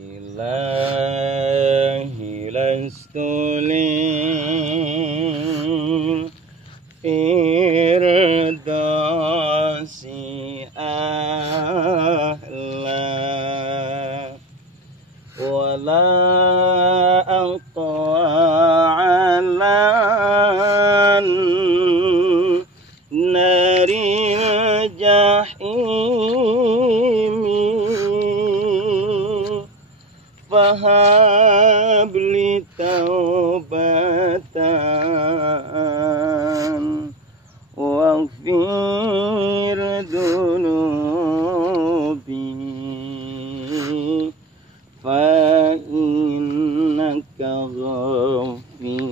ilahi lastu lil firdausi ahla wala aqwa'alan naril jahimi fahab li taubatan waghfir dunubi fa innaka ghafiru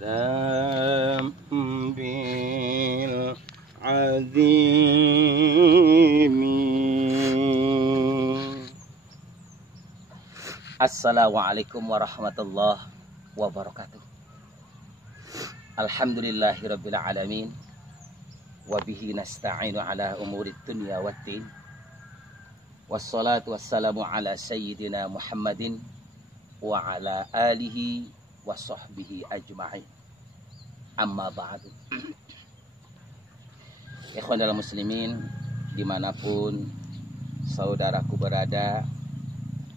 dzambil azimi. Assalamualaikum warahmatullahi wabarakatuh. Alhamdulillahirabbil alamin wa bihi nasta'inu ala umuri dunya waddin. Wassalatu wassalamu ala sayyidina Muhammadin wa ala alihi wa sahbihi ajma'in. Amma ba'du. Ikhwanul muslimin dimanapun saudaraku berada,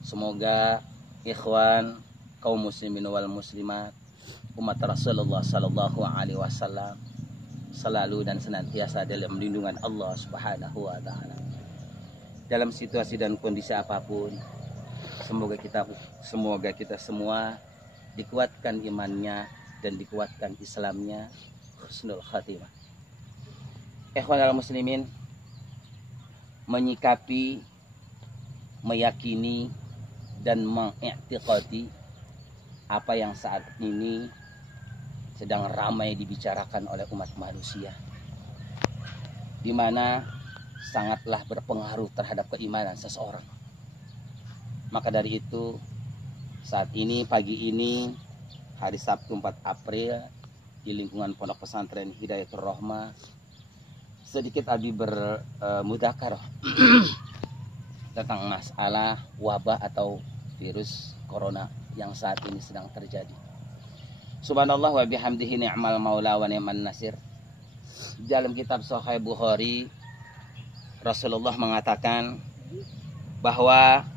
semoga ikhwan kaum muslimin wal muslimat umat Rasulullah sallallahu alaihi wasallam selalu dan senantiasa dalam lindungan Allah Subhanahu wa taala. Dalam situasi dan kondisi apapun, semoga kita semua dikuatkan imannya dan dikuatkan Islamnya, husnul khatimah. Ikhwanul muslimin, menyikapi, meyakini dan mengiktikadi apa yang saat ini sedang ramai dibicarakan oleh umat manusia, di mana sangatlah berpengaruh terhadap keimanan seseorang. Maka dari itu, saat ini, pagi ini, hari Sabtu 4 April, di lingkungan Pondok Pesantren Hidayatul Rahmah, sedikit Abi bermudzakarah tentang masalah wabah atau virus corona yang saat ini sedang terjadi. Subhanallah wa bihamdihi ni'mal maula wa ni'man nasir. Dalam kitab Sahih Bukhari, Rasulullah mengatakan bahwa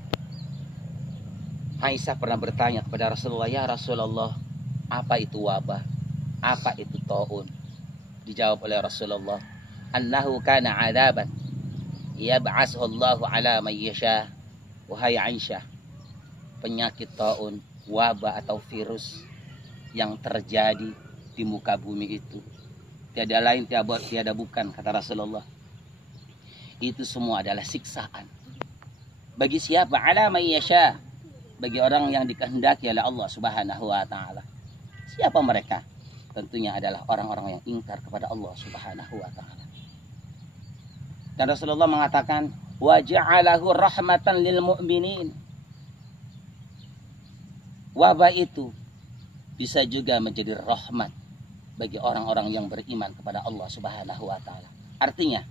Aisyah pernah bertanya kepada Rasulullah, "Ya Rasulullah, apa itu wabah? Apa itu taun?" Dijawab oleh Rasulullah, "Annahu kana 'adaban yab'atsuhu Allahu 'ala man yasha." Wahai Aisyah, penyakit taun, wabah atau virus yang terjadi di muka bumi itu tiada lain tiada bukan, kata Rasulullah, itu semua adalah siksaan. Bagi siapa? 'Ala man yasha, bagi orang yang dikehendaki oleh Allah Subhanahu wa taala. Siapa mereka? Tentunya adalah orang-orang yang ingkar kepada Allah Subhanahu wa taala. Dan Rasulullah mengatakan, wa ja'alahu rahmatan lil mu'minin. Wabah itu bisa juga menjadi rahmat bagi orang-orang yang beriman kepada Allah Subhanahu wa taala. Artinya,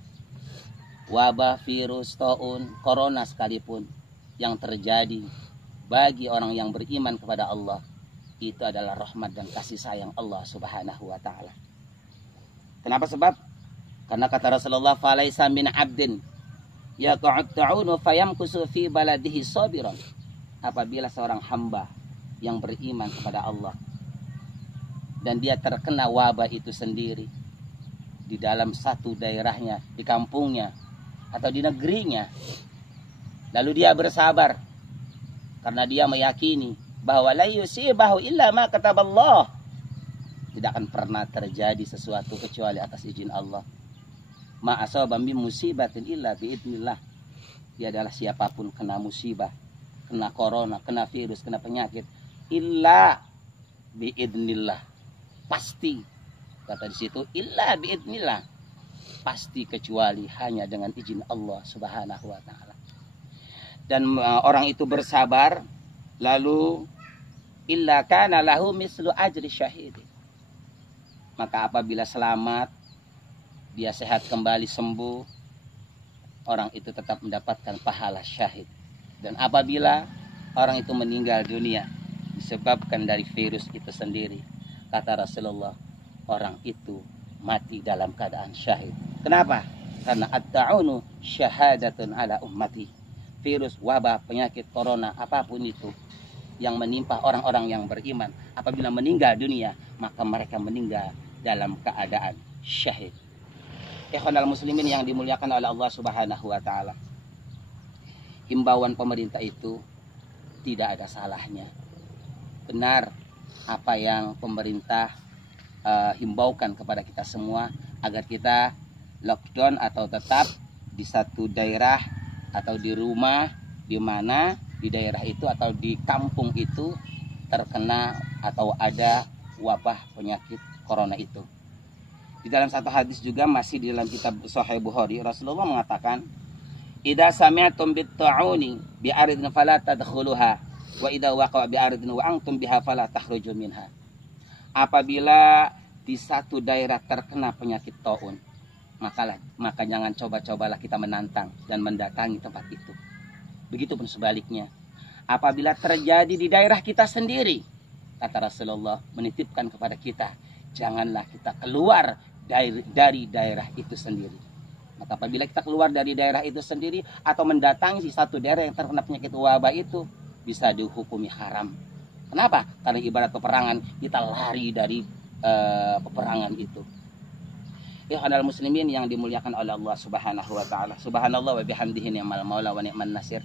wabah, virus, taun, corona sekalipun yang terjadi bagi orang yang beriman kepada Allah, itu adalah rahmat dan kasih sayang Allah Subhanahu wa taala. Kenapa? Sebab karena kata Rasulullah, falaisa min 'abdin yaqa'u ta'unu fayamkusu fi baladihi sabiran. Apabila seorang hamba yang beriman kepada Allah dan dia terkena wabah itu sendiri di dalam satu daerahnya, di kampungnya atau di negerinya, lalu dia bersabar karena dia meyakini bahwa la yusibahu illa ma kataballah, tidak akan pernah terjadi sesuatu kecuali atas izin Allah. Ma asaba min musibatin illa biidznillah. Dia adalah siapapun kena musibah, kena corona, kena virus, kena penyakit, illa biidznillah, pasti. Kata di situ illa biidznillah, pasti kecuali hanya dengan izin Allah Subhanahu wa taala. Dan orang itu bersabar, lalu illa kana lahu mislu ajri syahid. Maka apabila selamat, dia sehat kembali sembuh, orang itu tetap mendapatkan pahala syahid. Dan apabila orang itu meninggal dunia disebabkan dari virus itu sendiri, kata Rasulullah, orang itu mati dalam keadaan syahid. Kenapa? Karena at-ta'unu syahadatun ala ummati. Virus, wabah, penyakit, corona, apapun itu yang menimpa orang-orang yang beriman, apabila meninggal dunia, maka mereka meninggal dalam keadaan syahid. Ikhwanal muslimin yang dimuliakan oleh Allah Subhanahu wa taala. Himbauan pemerintah itu tidak ada salahnya. Benar apa yang pemerintah himbaukan kepada kita semua agar kita lockdown atau tetap di satu daerah atau di rumah di mana di daerah itu atau di kampung itu terkena atau ada wabah penyakit corona itu. Di dalam satu hadis juga masih di dalam kitab Sahih Bukhari, Rasulullah mengatakan, "Idza sami'tum bit-ta'uni bi'aridin fala tadkhuluha wa idza waqa'a bi'aridin wa antum biha fala takhruju minha." Apabila di satu daerah terkena penyakit taun, maka jangan coba-cobalah kita menantang dan mendatangi tempat itu. Begitupun sebaliknya, apabila terjadi di daerah kita sendiri, kata Rasulullah menitipkan kepada kita, janganlah kita keluar dari daerah itu sendiri. Maka apabila kita keluar dari daerah itu sendiri atau mendatangi satu daerah yang terkena penyakit wabah itu, bisa dihukumi haram. Kenapa? Karena ibarat peperangan, kita lari dari peperangan itu. Ikhwanal muslimin yang dimuliakan oleh Allah Subhanahu wa taala. Subhanallah wa bihamdihi ni'mal maula wa ni'man nasir.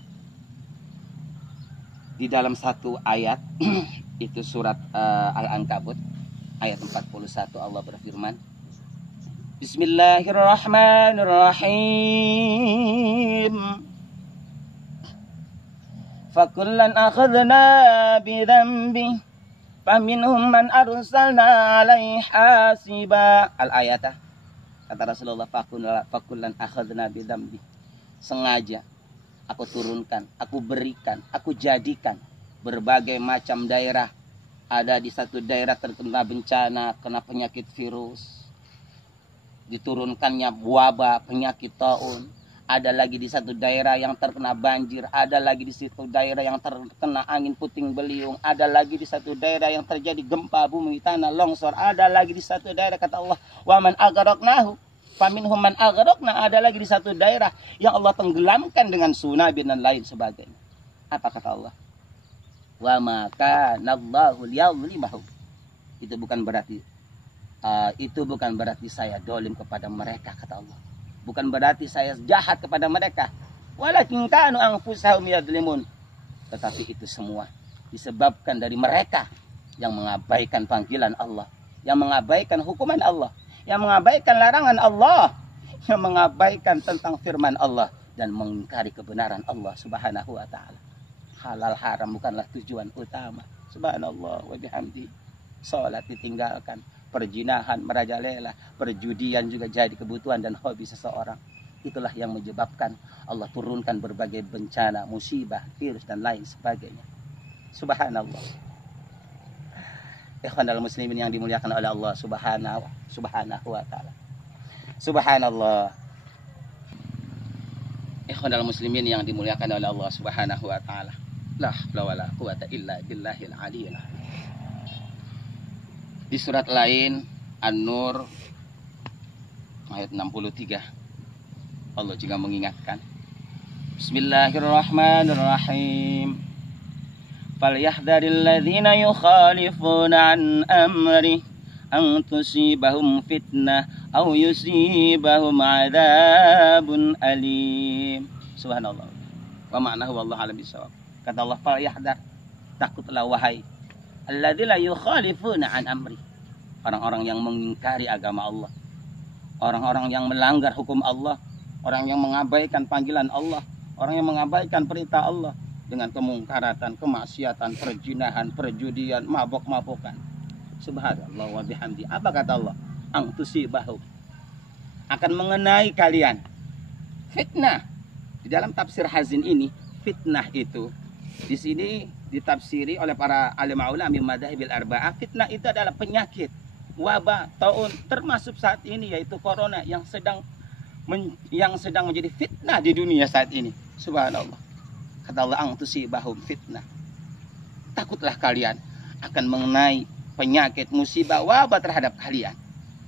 Di dalam satu ayat itu surat Al-Ankabut ayat 41 Allah berfirman, Bismillahirrahmanirrahim. Fakullan akhadna bidhanbi faminhum man arsalna alaihi hasiba. Al-ayatah. Kata Rasulullah, fakullan akhadna bidhanbi. Sengaja aku turunkan, aku berikan, aku jadikan berbagai macam daerah. Ada di satu daerah terkena bencana, kena penyakit virus, diturunkannya wabah, penyakit taun. Ada lagi di satu daerah yang terkena banjir, ada lagi di satu daerah yang terkena angin puting beliung, ada lagi di satu daerah yang terjadi gempa bumi, tanah longsor, ada lagi di satu daerah kata Allah, wa man aghraqnahu faminhum man aghraqna, ada lagi di satu daerah yang Allah tenggelamkan dengan tsunami dan lain sebagainya. Apa kata Allah? Wa ma kana Allahu liyadhlimahum. Itu bukan berarti saya dolim kepada mereka, kata Allah. Bukan berarti saya jahat kepada mereka. Walakin kanu anfusahum yadhlimun. Tetapi itu semua disebabkan dari mereka yang mengabaikan panggilan Allah, yang mengabaikan hukuman Allah, yang mengabaikan larangan Allah, yang mengabaikan tentang firman Allah dan mengingkari kebenaran Allah Subhanahu wa taala. Halal haram bukanlah tujuan utama. Subhanallah wa bihamdi. Salat ditinggalkan, perjinahan merajalela, perjudian juga jadi kebutuhan dan hobi seseorang. Itulah yang menyebabkan Allah turunkan berbagai bencana, musibah, virus dan lain sebagainya. Subhanallah. Ikhwanal muslimin yang dimuliakan oleh Allah Subhanahu wa taala. Subhanallah. Ikhwanal muslimin yang dimuliakan oleh Allah Subhanahu wa taala. La haula wala quwata illa billahil aliyil azim. Di surat lain An-Nur ayat 63 Allah juga mengingatkan, Bismillahirrahmanirrahim. Falyahdharil ladzina yukhalifuna an amri an tusibahum fitnah aw yusibahum adzabun alim. Subhanallah. Wa ma'nahu wallahu a'lam bissawab. Kata Allah, falyahdhar, takutlah wahai alladzina yukhalifuna an amri, orang-orang yang mengingkari agama Allah, orang-orang yang melanggar hukum Allah, orang yang mengabaikan panggilan Allah, orang yang mengabaikan perintah Allah dengan kemungkaratan, kemaksiatan, perjinahan, perjudian, mabok-mabokan. Subhanallah wa bihamdi. Apa kata Allah? Ang tusibahu, akan mengenai kalian fitnah. Di dalam tafsir Hazin ini, fitnah itu di sini ditafsiri oleh para alim ulama madhahibil arba'ah. Fitnah itu adalah penyakit, wabah, taun, termasuk saat ini yaitu corona yang sedang menjadi fitnah di dunia saat ini. Subhanallah. Kata Allah, ang tusibahum fitnah. Takutlah kalian akan mengenai penyakit, musibah, wabah terhadap kalian.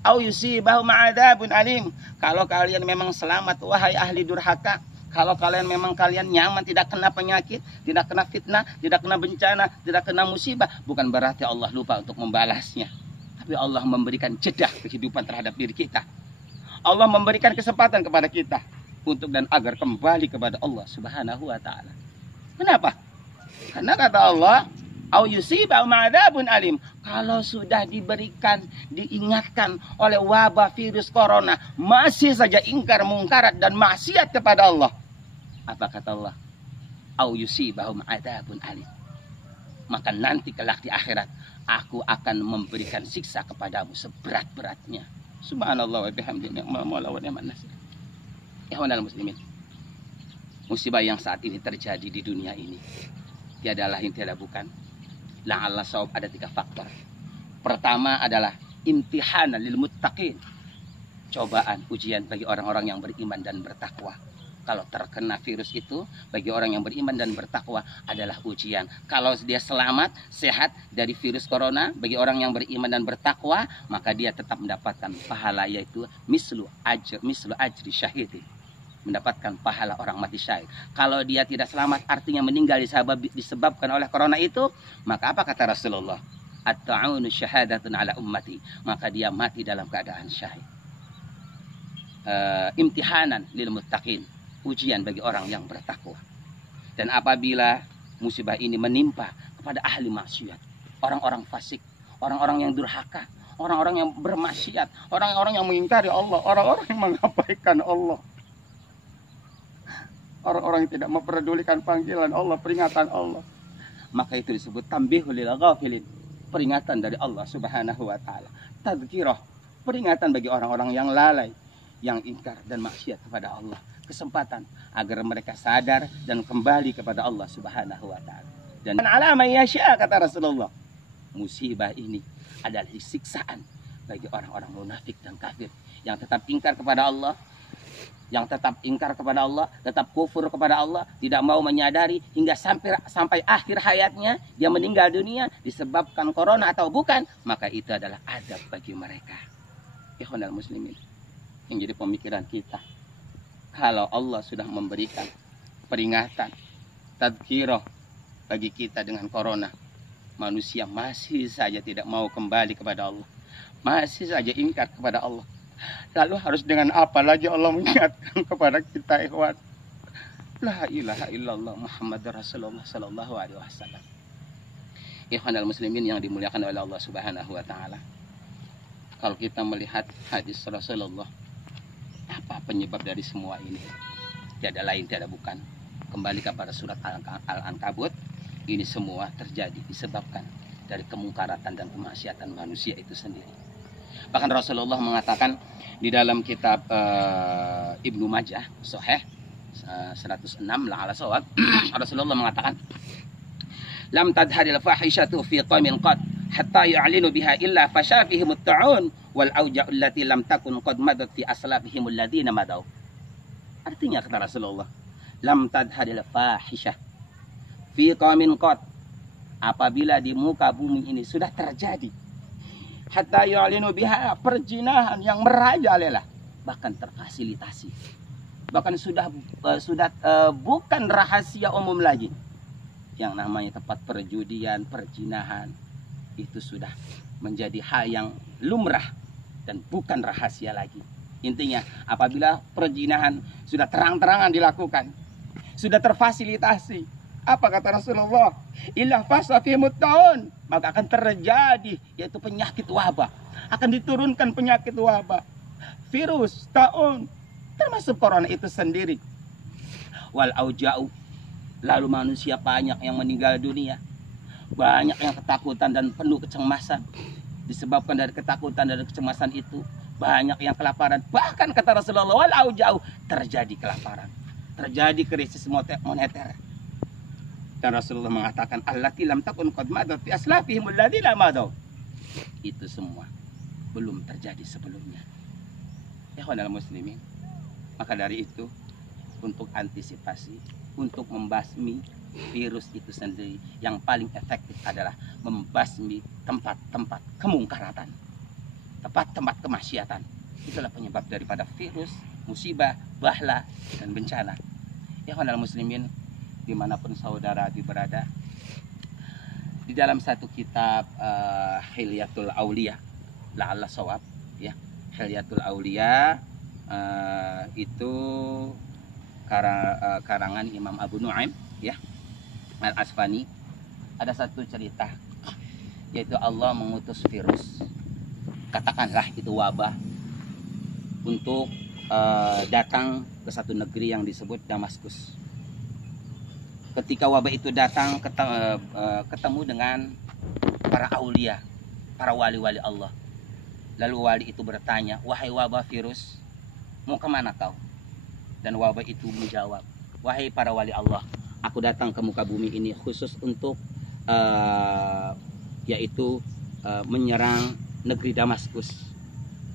Au yusibahum adzabun alim. Kalau kalian memang selamat, wahai ahli durhaka, kalau kalian memang kalian nyaman, tidak kena penyakit, tidak kena fitnah, tidak kena bencana, tidak kena musibah, bukan berarti Allah lupa untuk membalasnya. Tapi Allah memberikan jeda kehidupan terhadap diri kita. Allah memberikan kesempatan kepada kita untuk dan agar kembali kepada Allah Subhanahu wa taala. Kenapa? Karena kata Allah, au yusibahum adzabun alim. Kalau sudah diberikan, diingatkan oleh wabah virus corona, masih saja ingkar mungkarat dan maksiat kepada Allah. Apa kata Allah? Au yusibahum adzabun alim. Maka nanti kelak di akhirat, aku akan memberikan siksa kepadamu seberat-beratnya. Subhanallah wa bihamdihi, ni'mal maula wa ni'man nasir. Ikhwanul muslimin, musibah yang saat ini terjadi di dunia ini tiada lain tiada bukan la'alla sawab, ada 3 faktor. Pertama adalah imtihanan lil muttaqin, cobaan, ujian bagi orang-orang yang beriman dan bertakwa. Kalau terkena virus itu, bagi orang yang beriman dan bertakwa adalah ujian. Kalau dia selamat, sehat dari virus corona, bagi orang yang beriman dan bertakwa, maka dia tetap mendapatkan pahala, yaitu mislu ajri syahidi, mendapatkan pahala orang mati syahid. Kalau dia tidak selamat, artinya meninggal disebabkan oleh corona itu, maka apa kata Rasulullah? At-ta'unu syahadatun ala ummati, maka dia mati dalam keadaan syahid. Imtihanan lil muttaqin, ujian bagi orang yang bertakwa. Dan apabila musibah ini menimpa kepada ahli maksiat, orang-orang fasik, orang-orang yang durhaka, orang-orang yang bermaksiat, orang-orang yang mengingkari Allah, orang-orang yang mengabaikan Allah, orang-orang yang tidak memperdulikan panggilan Allah, peringatan Allah, maka itu disebut tambihul lil ghafilin, peringatan dari Allah Subhanahu wa taala. Tadzkirah, peringatan bagi orang-orang yang lalai, yang ingkar dan maksiat kepada Allah. Kesempatan agar mereka sadar dan kembali kepada Allah Subhanahu wa taala. Dan ala man yasha, kata Rasulullah, musibah ini adalah siksaan bagi orang-orang munafik dan kafir yang tetap ingkar kepada Allah, yang tetap ingkar kepada Allah, tetap kufur kepada Allah, tidak mau menyadari hingga sampai akhir hayatnya, dia meninggal dunia disebabkan corona atau bukan, maka itu adalah adab bagi mereka. Ikhwanul muslimin, yang jadi pemikiran kita, kalau Allah sudah memberikan peringatan, tadzkirah bagi kita dengan corona, manusia masih saja tidak mau kembali kepada Allah, masih saja ingkar kepada Allah, lalu harus dengan apa lagi Allah mengingatkan kepada kita, ikhwan? La ilaha illallah Muhammad Rasulullah sallallahu alaihi wasallam. Ikhwanul muslimin yang dimuliakan oleh Allah Subhanahu wa taala, kalau kita melihat hadis Rasulullah, apa penyebab dari semua ini? Tiada lain tiada bukan, kembali kepada surat Al-Ankabut, ini semua terjadi disebabkan dari kemungkaratan dan kemaksiatan manusia itu sendiri. Bahkan Rasulullah mengatakan di dalam kitab Ibnu Majah Sahih 106 la ala sawab, Rasulullah mengatakan, lam tadharil fahishatu fi qaumin qad hatta ya'linu biha illa fashafihim at-ta'un wal auja'u allati lam takun qad madat fi aslafihim alladziina madaw. Artinya kata Rasulullah, lam tadharil fahisyah fi qaumin qad, apabila di muka bumi ini sudah terjadi hatta ya'linu biha, perzinahan yang merajalela, bahkan terfasilitasi, bahkan sudah bukan rahasia umum lagi, yang namanya tempat perjudian, perzinahan itu sudah menjadi hal yang lumrah dan bukan rahasia lagi. Intinya apabila perzinahan sudah terang-terangan dilakukan, sudah terfasilitasi, apa kata Rasulullah? Illa fasafimut taun, maka akan terjadi yaitu penyakit wabah, akan diturunkan penyakit wabah, virus taun, termasuk corona itu sendiri. Wal auja'u, lalu manusia banyak yang meninggal dunia, banyak yang ketakutan dan penuh kecemasan. Disebabkan dari ketakutan dan kecemasan itu, banyak yang kelaparan. Bahkan kata Rasulullah, wal auja'u, terjadi kelaparan, terjadi krisis moneter. Dan Rasulullah mengatakan, allati lam takun qad madat fi aslafihim alladziina madaw. Itu semua belum terjadi sebelumnya. Ikhwanul muslimin, maka dari itu, untuk antisipasi untuk membasmi virus itu sendiri. Yang paling efektif adalah membasmi tempat-tempat kemungkaratan, tempat-tempat kemaksiatan. Itulah penyebab daripada virus, musibah, bahla, dan bencana. Ya kaum muslimin dimanapun saudara berada, di dalam satu kitab Hilyatul Aulia, la'alla shawab, ya, Hilyatul Aulia itu karangan Imam Abu Nu'aim, ya, Al-Asfani. Ada satu cerita, yaitu Allah mengutus virus, katakanlah itu wabah, untuk datang ke satu negeri yang disebut Damaskus. Ketika wabah itu datang, ketemu dengan para aulia, para wali-wali Allah. Lalu wali itu bertanya, wahai wabah virus, mau kemana kau? Dan wabah itu menjawab, wahai para wali Allah, aku datang ke muka bumi ini khusus untuk menyerang negeri Damaskus,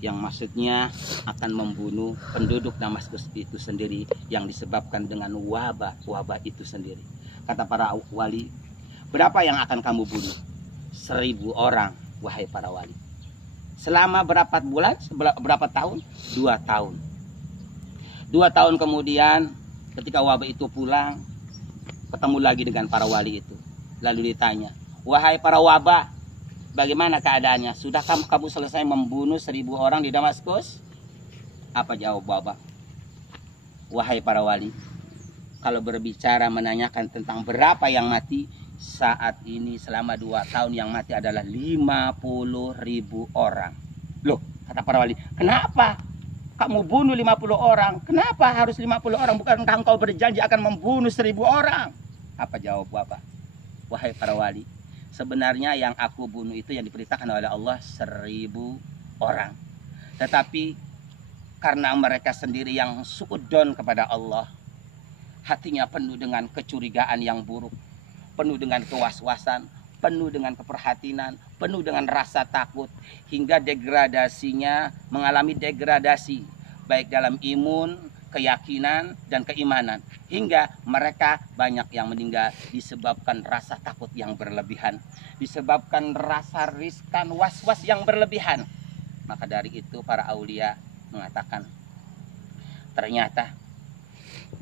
yang maksudnya akan membunuh penduduk Damaskus itu sendiri, yang disebabkan dengan wabah itu sendiri. Kata para wali, berapa yang akan kamu bunuh? 1000 orang, wahai para wali. Selama berapa bulan? Berapa tahun? 2 tahun. 2 tahun kemudian, ketika wabah itu pulang, ketemu lagi dengan para wali itu. Lalu ditanya, wahai para wabah, bagaimana keadaannya? Sudah kamu selesai membunuh 1000 orang di Damaskus? Apa jawab wabah? Wahai para wali, kalau berbicara menanyakan tentang berapa yang mati, saat ini selama 2 tahun yang mati adalah 50.000 orang. Loh, kata para wali, kenapa kamu bunuh 50 orang? Kenapa harus 50 orang? Bukankah engkau berjanji akan membunuh 1000 orang? Apa jawab wabah? Wahai para wali, sebenarnya yang aku bunuh itu yang diperintahkan oleh Allah 1000 orang. Tetapi karena mereka sendiri yang suudon kepada Allah, hatinya penuh dengan kecurigaan yang buruk, penuh dengan kewaswasan, penuh dengan keprihatinan, penuh dengan rasa takut, hingga degradasinya mengalami degradasi baik dalam imun, keyakinan, dan keimanan, hingga mereka banyak yang meninggal disebabkan rasa takut yang berlebihan, disebabkan rasa riskan, was-was yang berlebihan. Maka dari itu para aulia mengatakan, ternyata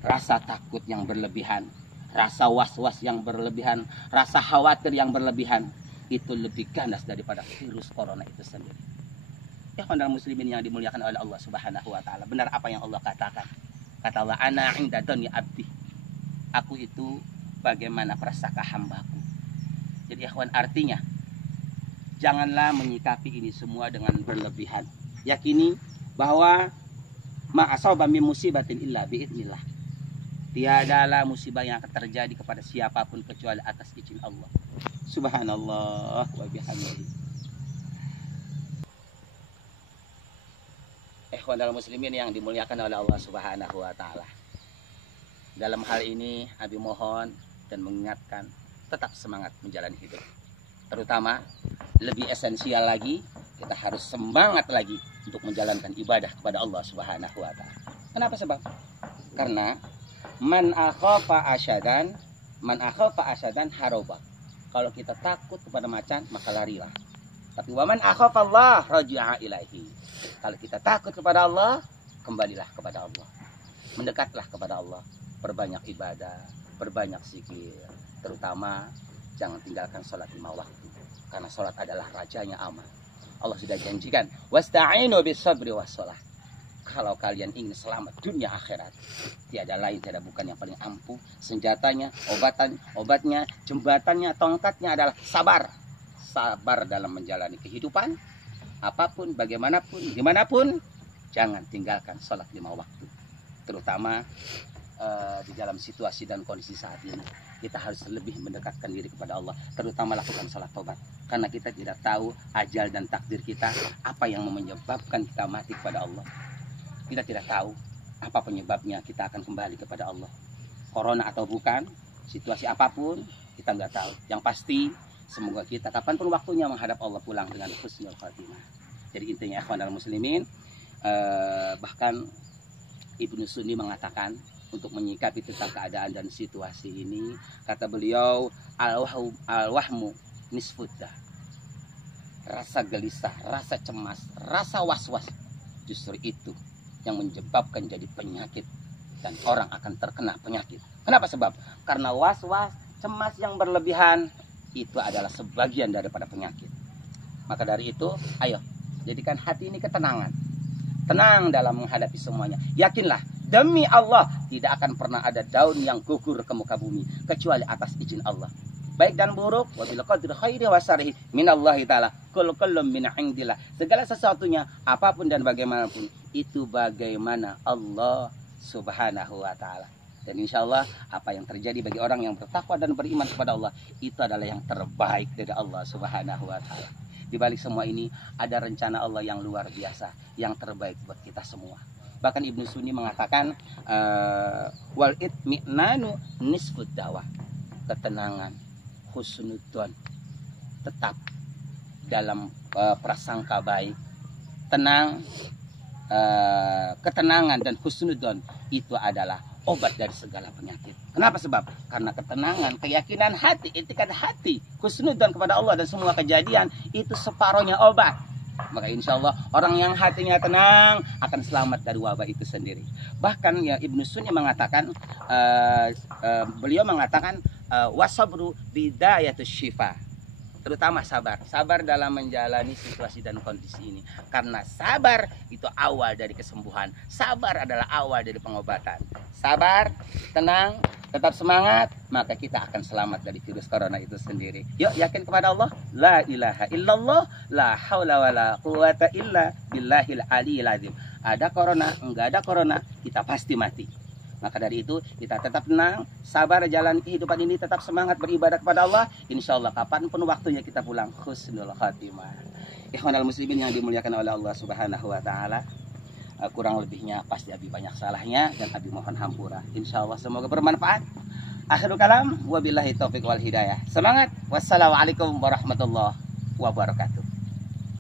rasa takut yang berlebihan, rasa was-was yang berlebihan, rasa khawatir yang berlebihan, itu lebih ganas daripada virus corona itu sendiri. Ya kaum muslimin yang dimuliakan oleh Allah Subhanahu wa taala, benar apa yang Allah katakan. Kata Allah, ana inda dhanni abdi. Aku itu bagaimana prasangka hambaku. Jadi ikhwan, artinya janganlah menyikapi ini semua dengan berlebihan. Yakini bahwa ma asaba min musibatin illa biidznillah. Tiadalah musibah yang akan terjadi kepada siapapun kecuali atas izin Allah. Subhanallah wa bihamdihi. Ikhwanul muslimin yang dimuliakan oleh Allah Subhanahu wa taala. Dalam hal ini Abi mohon dan mengingatkan tetap semangat menjalani hidup. Terutama lebih esensial lagi, kita harus semangat lagi untuk menjalankan ibadah kepada Allah Subhanahu wa taala. Kenapa sebab? Karena man akhafa asyadan haroba. Kalau kita takut kepada macan, maka larilah. Tapi waman akhafa Allah raja'a ilaihi. Kalau kita takut kepada Allah, kembalilah kepada Allah. Mendekatlah kepada Allah. Perbanyak ibadah, perbanyak zikir. Terutama jangan tinggalkan sholat 5 waktu. Karena sholat adalah rajanya amal. Allah sudah janjikan, wasta'inu bis-sabri was-shalah. Kalau kalian ingin selamat dunia akhirat, tiada lain, tiada bukan yang paling ampuh senjatanya, obatnya, jembatannya, tongkatnya adalah sabar. Sabar dalam menjalani kehidupan, apapun, bagaimanapun, dimanapun, jangan tinggalkan sholat 5 waktu. Terutama di dalam situasi dan kondisi saat ini, kita harus lebih mendekatkan diri kepada Allah. Terutama lakukan sholat tobat, karena kita tidak tahu ajal dan takdir kita, apa yang menyebabkan kita mati kepada Allah. Kita tidak tahu apa penyebabnya kita akan kembali kepada Allah. Corona atau bukan, situasi apapun, kita nggak tahu. Yang pasti, semoga kita kapanpun waktunya menghadap Allah pulang dengan husnul khatimah. Jadi intinya ikhwan dan muslimin, bahkan Ibnu Sunni mengatakan, untuk menyikapi tentang keadaan dan situasi ini. Kata beliau, al-wahmu nisfuddah. Rasa gelisah, rasa cemas, rasa was-was, justru itu yang menyebabkan jadi penyakit dan orang akan terkena penyakit. Kenapa? Sebab karena was-was, cemas yang berlebihan itu adalah sebagian daripada penyakit. Maka dari itu, ayo jadikan hati ini ketenangan. Tenang dalam menghadapi semuanya. Yakinlah, demi Allah tidak akan pernah ada daun yang gugur ke muka bumi kecuali atas izin Allah. Baik dan buruk, wabil qadri khairi wa syarri minallahi taala. Kullun min indillah. Segala sesuatunya, apapun dan bagaimanapun, itu bagaimana Allah Subhanahu wa taala. Dan insya Allah apa yang terjadi bagi orang yang bertakwa dan beriman kepada Allah, itu adalah yang terbaik dari Allah Subhanahu wa taala. Di balik semua ini ada rencana Allah yang luar biasa, yang terbaik buat kita semua. Bahkan Ibnu Sunni mengatakan wal itminanu nisfud dawah. Ketenangan, husnudzon, tetap dalam prasangka baik, tenang, ketenangan dan husnudzon itu adalah obat dari segala penyakit. Kenapa? Sebab karena ketenangan, keyakinan hati, itikat hati, husnudzon kepada Allah dan semua kejadian itu separohnya obat. Maka insya Allah orang yang hatinya tenang akan selamat dari wabah itu sendiri. Bahkan ya Ibnu Sunni mengatakan, beliau mengatakan wasabru bidayatus syifa. Terutama sabar dalam menjalani situasi dan kondisi ini. Karena sabar itu awal dari kesembuhan. Sabar adalah awal dari pengobatan. Sabar, tenang, tetap semangat, maka kita akan selamat dari virus corona itu sendiri. Yuk yakin kepada Allah, la ilaha illallah, la haula wala quwata illa billahil aliyil azim. Ada corona, enggak ada corona, kita pasti mati. Maka dari itu kita tetap tenang, sabar jalan kehidupan ini, tetap semangat beribadah kepada Allah. Insya Allah kapanpun waktunya kita pulang husnul khatimah. Ikhwanal muslimin yang dimuliakan oleh Allah Subhanahu wa taala. Kurang lebihnya pasti Abi banyak salahnya dan Abi mohon hampura. Insya Allah semoga bermanfaat. Akhirul kalam, wabillahi taufiq wal hidayah. Semangat. Wassalamualaikum warahmatullahi wabarakatuh.